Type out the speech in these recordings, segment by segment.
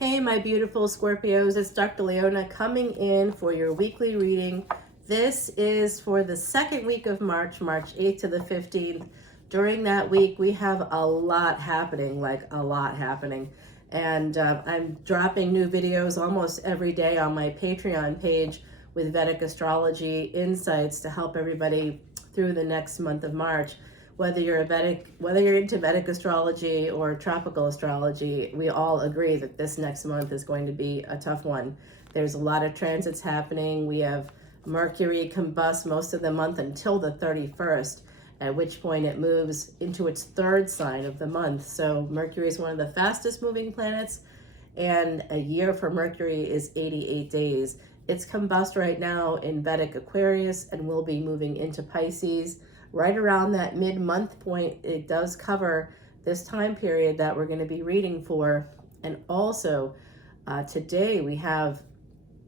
Hey, my beautiful Scorpios, it's Dr. Leona coming in for your weekly reading. This is for the second week of March, March 8th to the 15th. During that week, we have a lot happening, like a lot happening. And I'm dropping new videos almost every day on my Patreon page with Vedic Astrology insights to help everybody through the next month of March. Whether you're into Vedic astrology or tropical astrology, we all agree that this next month is going to be a tough one. There's a lot of transits happening. We have Mercury combust most of the month until the 31st, at which point it moves into its third sign of the month. So Mercury is one of the fastest moving planets, and a year for Mercury is 88 days. It's combust right now in Vedic Aquarius and will be moving into Pisces. Right around that mid-month point, it does cover this time period that we're going to be reading for. And also, today we have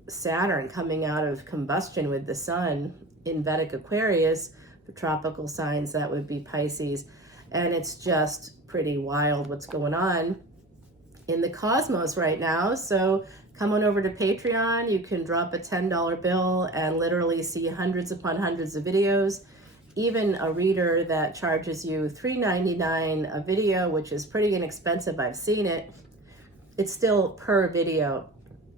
Saturn coming out of combustion with the sun in Vedic Aquarius. For tropical signs, that would be Pisces. And it's just pretty wild what's going on in the cosmos right now. So come on over to Patreon. You can drop a $10 bill and literally see hundreds upon hundreds of videos. Even a reader that charges you $3.99 a video, which is pretty inexpensive, I've seen it, it's still per video.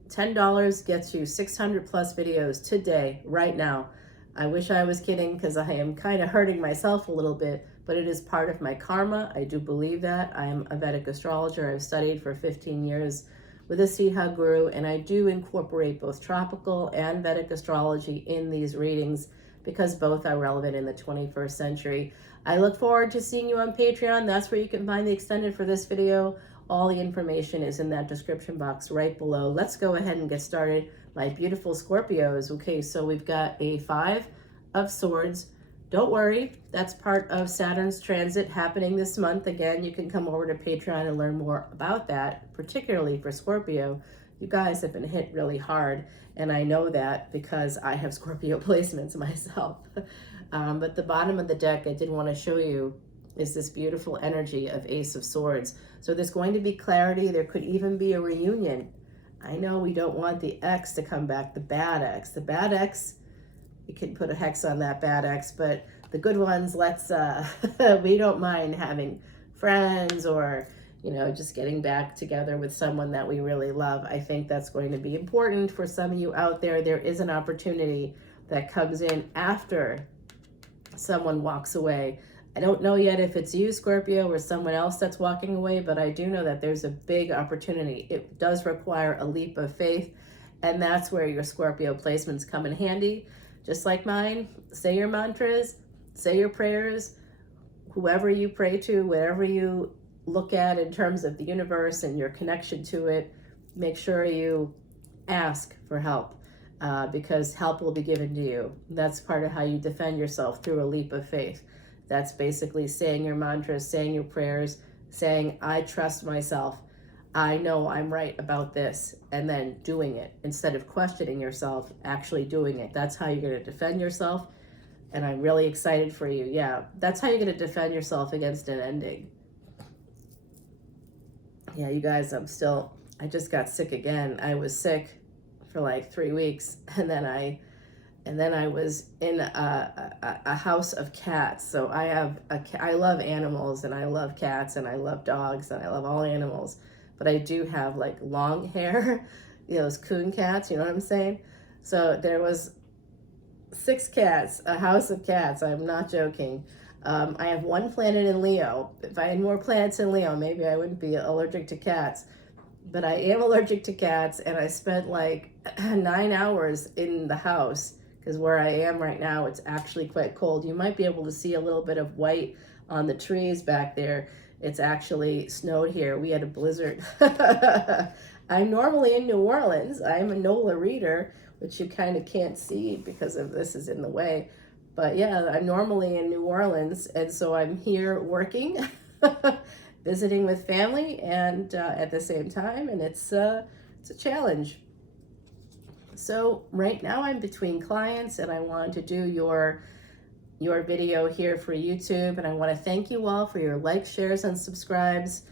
$10 gets you 600 plus videos today, right now. I wish I was kidding because I am kind of hurting myself a little bit, but it is part of my karma. I do believe that. I am a Vedic astrologer. I've studied for 15 years with a Siddha guru, and I do incorporate both tropical and Vedic astrology in these readings, because both are relevant in the 21st century. I look forward to seeing you on Patreon. That's where you can find the extended for this video. All the information is in that description box right below. Let's go ahead and get started. My beautiful Scorpios. Okay, so we've got a 5 of Swords. Don't worry, that's part of Saturn's transit happening this month. Again, you can come over to Patreon and learn more about that, particularly for Scorpio. You guys have been hit really hard, and I know that because I have Scorpio placements myself. But the bottom of the deck I did want to show you is this beautiful energy of Ace of Swords. So there's going to be clarity. There could even be a reunion. I know we don't want the ex to come back, the bad ex. The bad ex, we can put a hex on that bad ex, but the good ones, let's, we don't mind having friends or just getting back together with someone that we really love. I think that's going to be important for some of you out there. There is an opportunity that comes in after someone walks away. I don't know yet if it's you, Scorpio, or someone else that's walking away, but I do know that there's a big opportunity. It does require a leap of faith, and that's where your Scorpio placements come in handy. Just like mine, say your mantras, say your prayers, whoever you pray to, whatever you look at in terms of the universe and your connection to it, make sure you ask for help, because help will be given to you. That's part of how you defend yourself, through a leap of faith. That's basically saying your mantras, saying your prayers, saying, I trust myself. I know I'm right about this, and then doing it. Instead of questioning yourself, actually doing it. That's how you're going to defend yourself, and I'm really excited for you. Yeah, that's how you're going to defend yourself against an ending. Yeah, you guys, I just got sick again. I was sick for like 3 weeks, and then I was in a house of cats. So I love animals, and I love cats, and I love dogs, and I love all animals. But I do have like long hair, those coon cats, you know what I'm saying? So there was 6 cats, a house of cats. I'm not joking. I have 1 planet in Leo. If I had more planets in Leo, maybe I wouldn't be allergic to cats. But I am allergic to cats, and I spent like 9 hours in the house, because where I am right now, it's actually quite cold. You might be able to see a little bit of white on the trees back there. It's actually snowed here. We had a blizzard. I'm normally in New Orleans. I'm a NOLA reader, which you kind of can't see because of this is in the way. But yeah, I'm normally in New Orleans, and so I'm here working, visiting with family, and at the same time, and it's a challenge. So right now I'm between clients, and I wanted to do your video here for YouTube, and I want to thank you all for your likes, shares, and subscribes.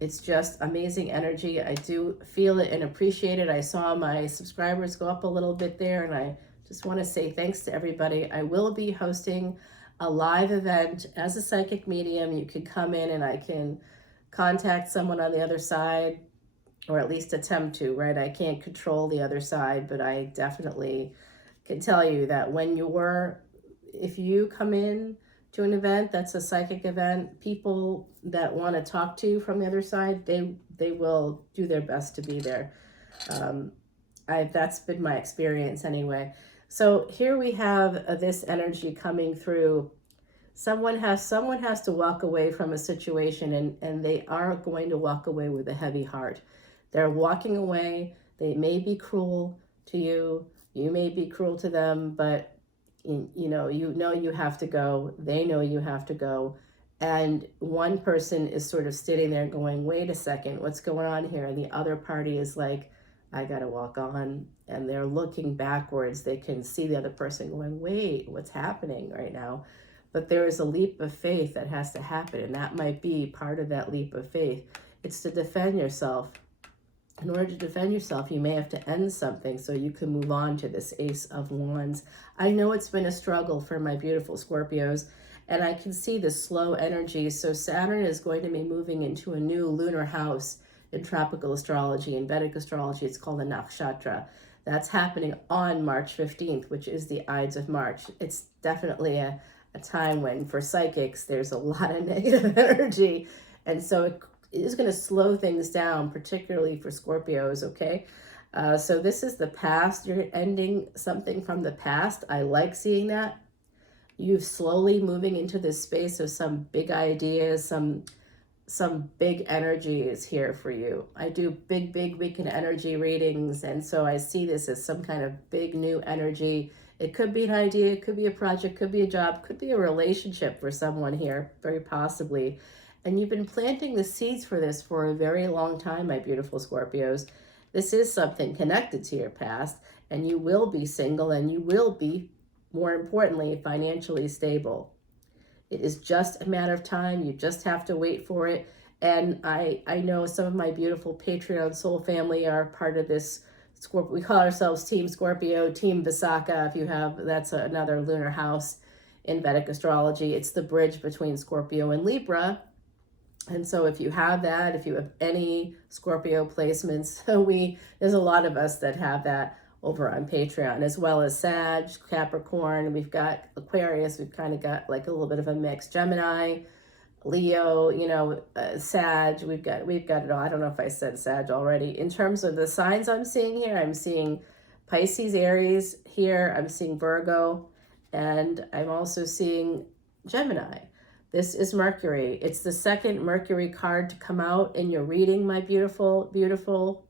It's just amazing energy. I do feel it and appreciate it. I saw my subscribers go up a little bit there, and I just want to say thanks to everybody. I will be hosting a live event as a psychic medium. You can come in and I can contact someone on the other side, or at least attempt to, right? I can't control the other side, but I definitely can tell you that if you come in to an event that's a psychic event, people that want to talk to you from the other side, they will do their best to be there. That's been my experience anyway. So here we have this energy coming through. Someone has to walk away from a situation, and they are going to walk away with a heavy heart. They're walking away. They may be cruel to you. You may be cruel to them, but you know you have to go. They know you have to go. And one person is sort of sitting there going, wait a second, what's going on here? And the other party is like, I got to walk on. And they're looking backwards. They can see the other person going, wait, what's happening right now? But there is a leap of faith that has to happen. And that might be part of that leap of faith. It's to defend yourself. In order to defend yourself, you may have to end something so you can move on to this Ace of Wands. I know it's been a struggle for my beautiful Scorpios, and I can see the slow energy. So Saturn is going to be moving into a new lunar house in tropical astrology. In Vedic astrology, it's called a nakshatra. That's happening on March 15th, which is the Ides of March. It's definitely a time when, for psychics, there's a lot of negative energy. And so it is going to slow things down, particularly for Scorpios, okay? So this is the past. You're ending something from the past. I like seeing that. You're slowly moving into this space of some big ideas, some big energy is here for you. I do big weekend energy readings, and so I see this as some kind of big new energy. It could be an idea, it could be a project, could be a job, could be a relationship for someone here, very possibly. And you've been planting the seeds for this for a very long time, my beautiful Scorpios. This is something connected to your past, and you will be single, and you will be, more importantly, financially stable. It is just a matter of time. You just have to wait for it. And I know some of my beautiful Patreon soul family are part of this. We call ourselves Team Scorpio, Team Visakha. If you have, that's another lunar house in Vedic astrology. It's the bridge between Scorpio and Libra. And so if you have that, if you have any Scorpio placements, there's a lot of us that have that over on Patreon, as well as Sag, Capricorn. We've got Aquarius. We've kind of got like a little bit of a mix. Gemini, Leo, Sag. We've got it all. I don't know if I said Sag already. In terms of the signs I'm seeing here, I'm seeing Pisces, Aries here. I'm seeing Virgo, and I'm also seeing Gemini. This is Mercury. It's the second Mercury card to come out in your reading, my beautiful, beautiful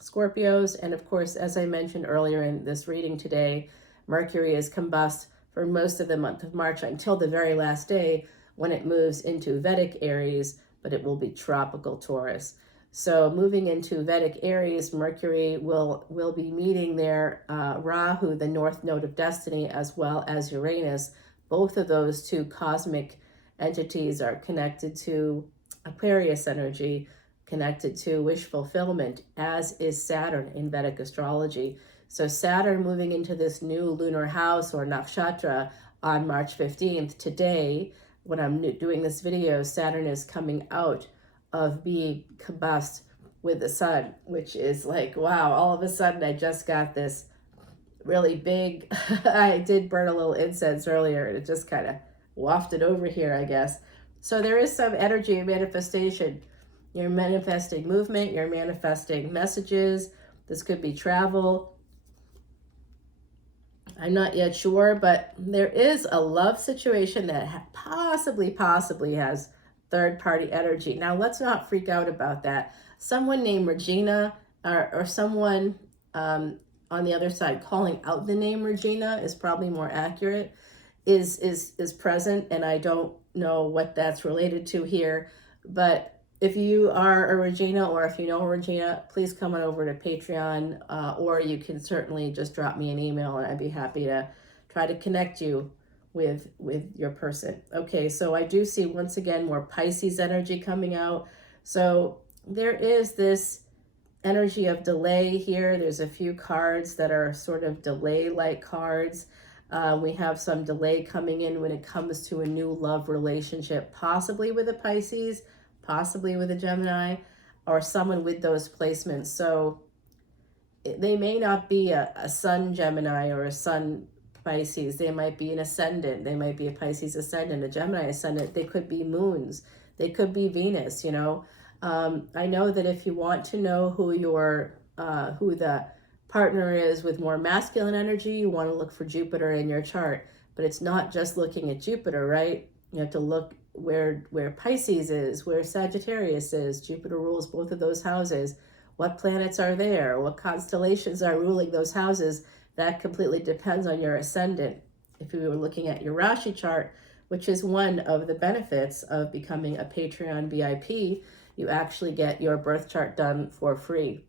Scorpios. And of course, as I mentioned earlier in this reading today, Mercury is combust for most of the month of March until the very last day when it moves into Vedic Aries, but it will be tropical Taurus. So moving into Vedic Aries, Mercury will be meeting there Rahu, the north node of destiny, as well as Uranus. Both of those two cosmic entities are connected to Aquarius energy, connected to wish fulfillment, as is Saturn in Vedic astrology. So Saturn moving into this new lunar house or nakshatra on March 15th. Today, when I'm doing this video, Saturn is coming out of being combust with the sun, which is like, wow, all of a sudden I just got this really big, I did burn a little incense earlier, and it just kind of wafted over here, I guess. So there is some energy of manifestation. You're manifesting movement, you're manifesting messages. This could be travel. I'm not yet sure, but there is a love situation that possibly has third-party energy. Now, let's not freak out about that. Someone named Regina or someone on the other side calling out the name Regina is probably more accurate, is present, and I don't know what that's related to here. But if you are a Regina, or if you know Regina, please come on over to Patreon, or you can certainly just drop me an email, and I'd be happy to try to connect you with your person. Okay, so I do see once again more Pisces energy coming out. So there is this energy of delay here. There's a few cards that are sort of delay-like cards. We have some delay coming in when it comes to a new love relationship, possibly with a Pisces, possibly with a Gemini, or someone with those placements. So they may not be a Sun Gemini or a Sun Pisces. They might be an Ascendant. They might be a Pisces Ascendant, a Gemini Ascendant. They could be moons. They could be Venus, you know. I know that if you want to know who the partner is with more masculine energy, you want to look for Jupiter in your chart. But it's not just looking at Jupiter, right? You have to look where Pisces is, where Sagittarius is. Jupiter rules both of those houses. What planets are there? What constellations are ruling those houses? That completely depends on your ascendant. If you were looking at your Rashi chart, which is one of the benefits of becoming a Patreon VIP, you actually get your birth chart done for free.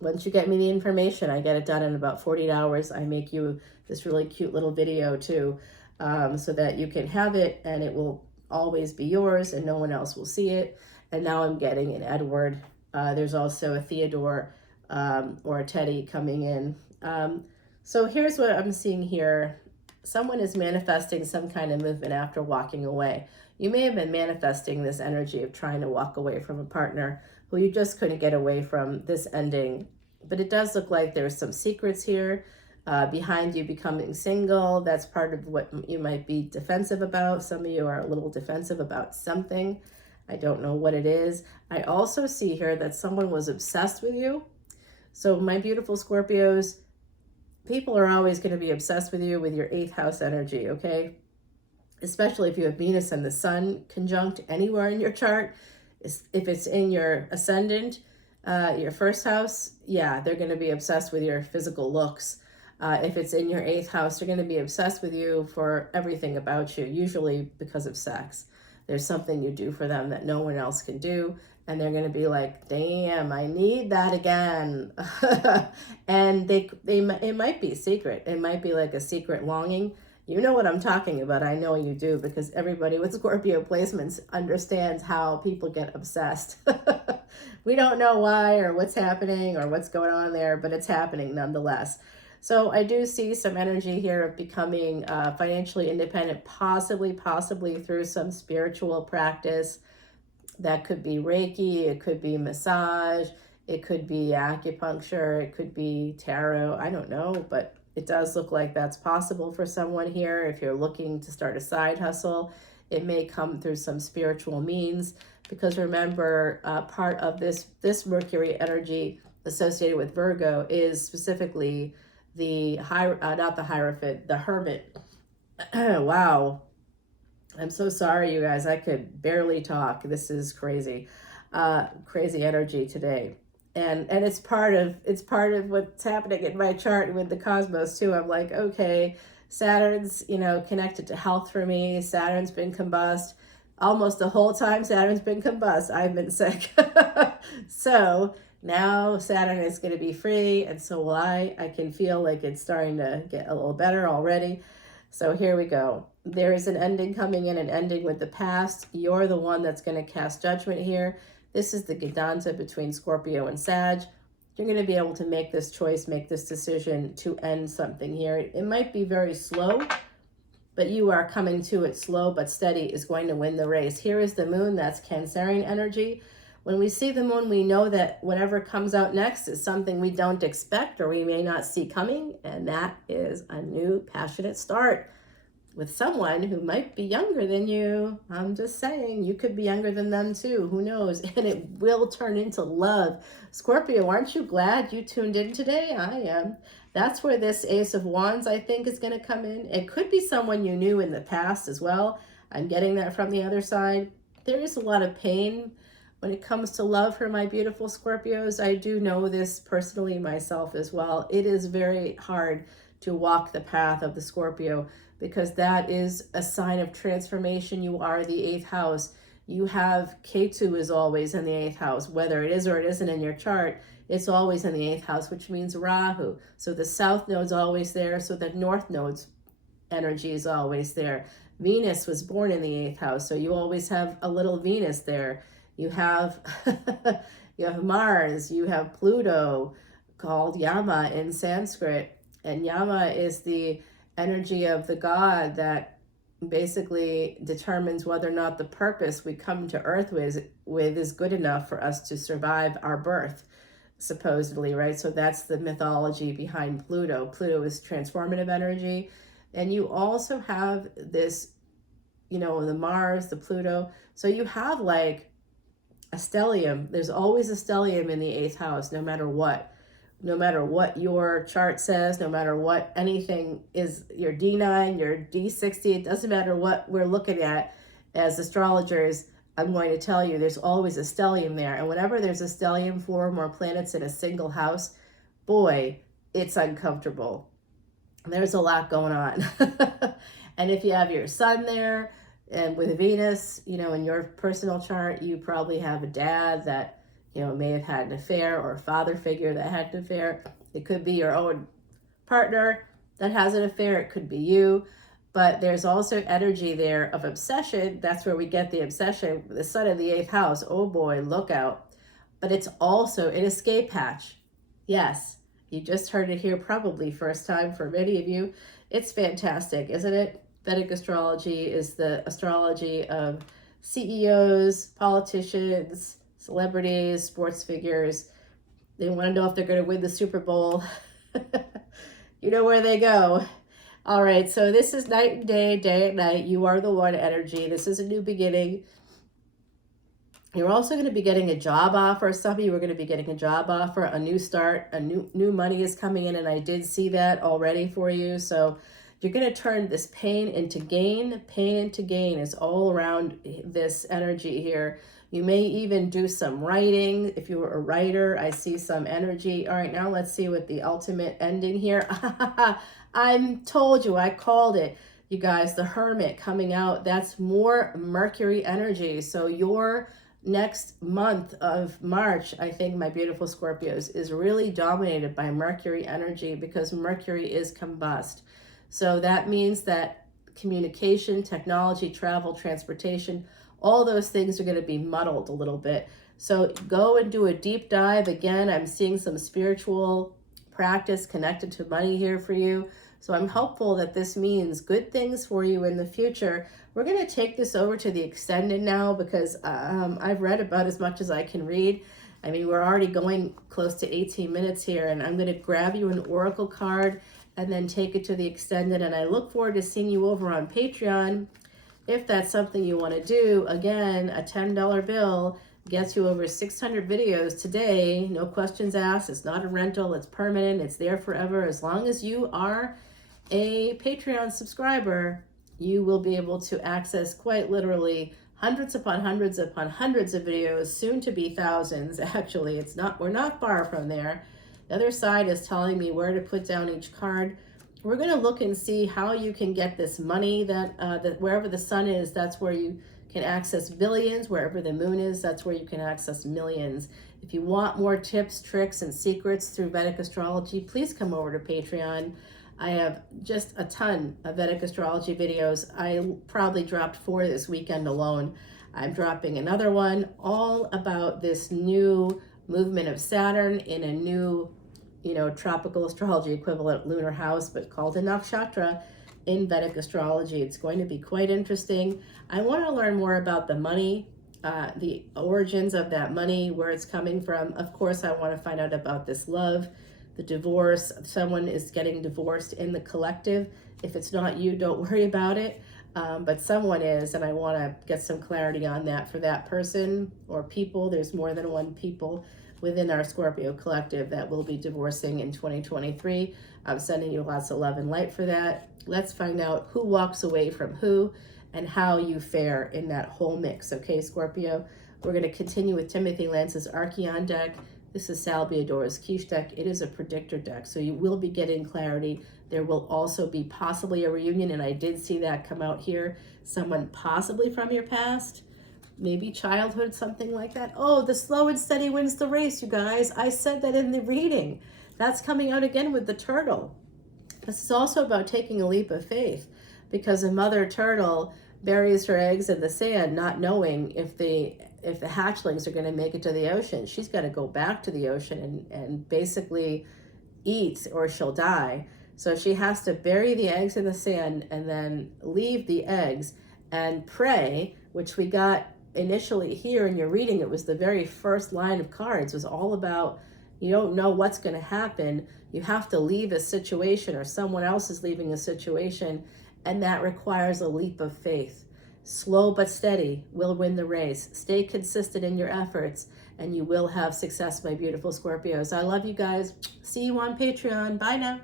Once you get me the information, I get it done in about 48 hours. I make you this really cute little video too, so that you can have it and it will always be yours and no one else will see it. And now I'm getting an Edward. There's also a Theodore or a Teddy coming in. So here's what I'm seeing here. Someone is manifesting some kind of movement after walking away. You may have been manifesting this energy of trying to walk away from a partner who you just couldn't get away from, this ending. But it does look like there's some secrets here behind you becoming single. That's part of what you might be defensive about. Some of you are a little defensive about something. I don't know what it is. I also see here that someone was obsessed with you. So my beautiful Scorpios, people are always going to be obsessed with you with your 8th house energy, okay? Especially if you have Venus and the Sun conjunct anywhere in your chart. If it's in your ascendant, your 1st house, yeah, they're going to be obsessed with your physical looks. If it's in your 8th house, they're going to be obsessed with you for everything about you, usually because of sex. There's something you do for them that no one else can do. And they're going to be like, damn, I need that again. And it might be secret. It might be like a secret longing. You know what I'm talking about. I know you do, because everybody with Scorpio placements understands how people get obsessed. We don't know why or what's happening or what's going on there, but it's happening nonetheless. So I do see some energy here of becoming financially independent, possibly through some spiritual practice. That could be Reiki, it could be massage, it could be acupuncture, it could be tarot, I don't know, but it does look like that's possible for someone here. If you're looking to start a side hustle, it may come through some spiritual means, because remember, part of this Mercury energy associated with Virgo is specifically the not the Hierophant, the Hermit. Wow. I'm so sorry, you guys. I could barely talk. This is crazy, crazy energy today, and it's part of what's happening in my chart with the cosmos too. I'm like, okay, Saturn's connected to health for me. Saturn's been combust almost the whole time. Saturn's been combust. I've been sick, so now Saturn is going to be free, and so will I. I can feel like it's starting to get a little better already. So here we go. There is an ending coming in, an ending with the past. You're the one that's going to cast judgment here. This is the Vedanta between Scorpio and Sag. You're going to be able to make this choice, make this decision to end something here. It might be very slow, but you are coming to it. Slow but steady is going to win the race. Here is the moon. That's Cancerian energy. When we see the moon, we know that whatever comes out next is something we don't expect or we may not see coming. And that is a new passionate start with someone who might be younger than you. I'm just saying, you could be younger than them too. Who knows? And it will turn into love. Scorpio, aren't you glad you tuned in today? I am. That's where this Ace of Wands, I think, is going to come in. It could be someone you knew in the past as well. I'm getting that from the other side. There is a lot of pain when it comes to love for my beautiful Scorpios. I do know this personally myself as well. It is very hard to walk the path of the Scorpio, because that is a sign of transformation. You are the 8th house. You have Ketu is always in the 8th house, whether it is or it isn't in your chart. It's always in the 8th house, which means Rahu. So the South node's always there. So the North node's energy is always there. Venus was born in the 8th house. So you always have a little Venus there. You have you have Mars, you have Pluto, called Yama in Sanskrit. And Yama is the energy of the god that basically determines whether or not the purpose we come to Earth with is good enough for us to survive our birth, supposedly, right? So that's the mythology behind Pluto. Pluto is transformative energy. And you also have this, the Mars, the Pluto. So you have like a stellium. There's always a stellium in the eighth house, no matter what. No matter what your chart says, no matter what anything is, your D9, your D60, it doesn't matter what we're looking at as astrologers. I'm going to tell you there's always a stellium there. And whenever there's a stellium, 4 or more planets in a single house, boy, it's uncomfortable. There's a lot going on. And if you have your sun there and with Venus, in your personal chart, you probably have a dad that may have had an affair, or a father figure that had an affair. It could be your own partner that has an affair. It could be you. But there's also energy there of obsession. That's where we get the obsession. The sun in the eighth house. Oh boy, look out. But it's also an escape hatch. Yes, you just heard it here, probably first time for many of you. It's fantastic, isn't it? Vedic astrology is the astrology of CEOs, politicians, celebrities, sports figures. They want to know if they're going to win the Super Bowl. You know where they go. All right, so this is night and day, day and night. You are the one energy. This is a new beginning. You're also going to be getting a job offer. Some of you are going to be getting a job offer, a new start, a new money is coming in, and I did see that already for you. So you're going to turn this pain into gain. Pain into gain is all around this energy here. You may even do some writing. If you were a writer, I see some energy. All right, now let's see what the ultimate ending here. I told you, I called it. You guys, the Hermit coming out, that's more Mercury energy. So your next month of March, I think, my beautiful Scorpios, is really dominated by Mercury energy, because Mercury is combust. So that means that communication, technology, travel, transportation, all those things are going to be muddled a little bit. So go and do a deep dive. Again, I'm seeing some spiritual practice connected to money here for you. So I'm hopeful that this means good things for you in the future. We're going to take this over to the Ascendent now, because I've read about as much as I can read. I mean, we're already going close to 18 minutes here, and I'm going to grab you an oracle card and then take it to the Ascendant. And I look forward to seeing you over on Patreon. If that's something you want to do, again, a $10 bill gets you over 600 videos today. No questions asked. It's not a rental. It's permanent. It's there forever. As long as you are a Patreon subscriber, you will be able to access quite literally hundreds upon hundreds upon hundreds of videos, soon to be thousands. Actually, we're not far from there. The other side is telling me where to put down each card. We're going to look and see how you can get this money that wherever the sun is, that's where you can access billions. Wherever the moon is, that's where you can access millions. If you want more tips, tricks, and secrets through Vedic astrology, please come over to Patreon. I have just a ton of Vedic astrology videos. I probably dropped 4 this weekend alone. I'm dropping another one all about this new movement of Saturn in a new tropical astrology equivalent lunar house, but called a nakshatra in Vedic astrology. It's going to be quite interesting. I want to learn more about the money, the origins of that money, where it's coming from. Of course, I want to find out about this love, the divorce. Someone is getting divorced in the collective. If it's not you, don't worry about it. But someone is, and I want to get some clarity on that for that person or people. There's more than one people within our Scorpio collective that will be divorcing in 2023. I'm sending you lots of love and light for that. Let's find out who walks away from who and how you fare in that whole mix. Okay, Scorpio, we're going to continue with Timothy Lance's Archeon deck. This is Salvador's Quiche deck. It is a predictor deck, so you will be getting clarity. There will also be possibly a reunion, and I did see that come out here. Someone possibly from your past, maybe childhood, something like that. Oh, the slow and steady wins the race, you guys. I said that in the reading. That's coming out again with the turtle. This is also about taking a leap of faith, because a mother turtle buries her eggs in the sand, not knowing if the if the hatchlings are going to make it to the ocean, she's got to go back to the ocean and basically eat or she'll die. So she has to bury the eggs in the sand and then leave the eggs and pray, which we got initially here in your reading. It was the very first line of cards, was all about you don't know what's going to happen. You have to leave a situation, or someone else is leaving a situation, and that requires a leap of faith. Slow but steady will win the race. Stay consistent in your efforts, and you will have success, my beautiful Scorpios. I love you guys. See you on Patreon. Bye now.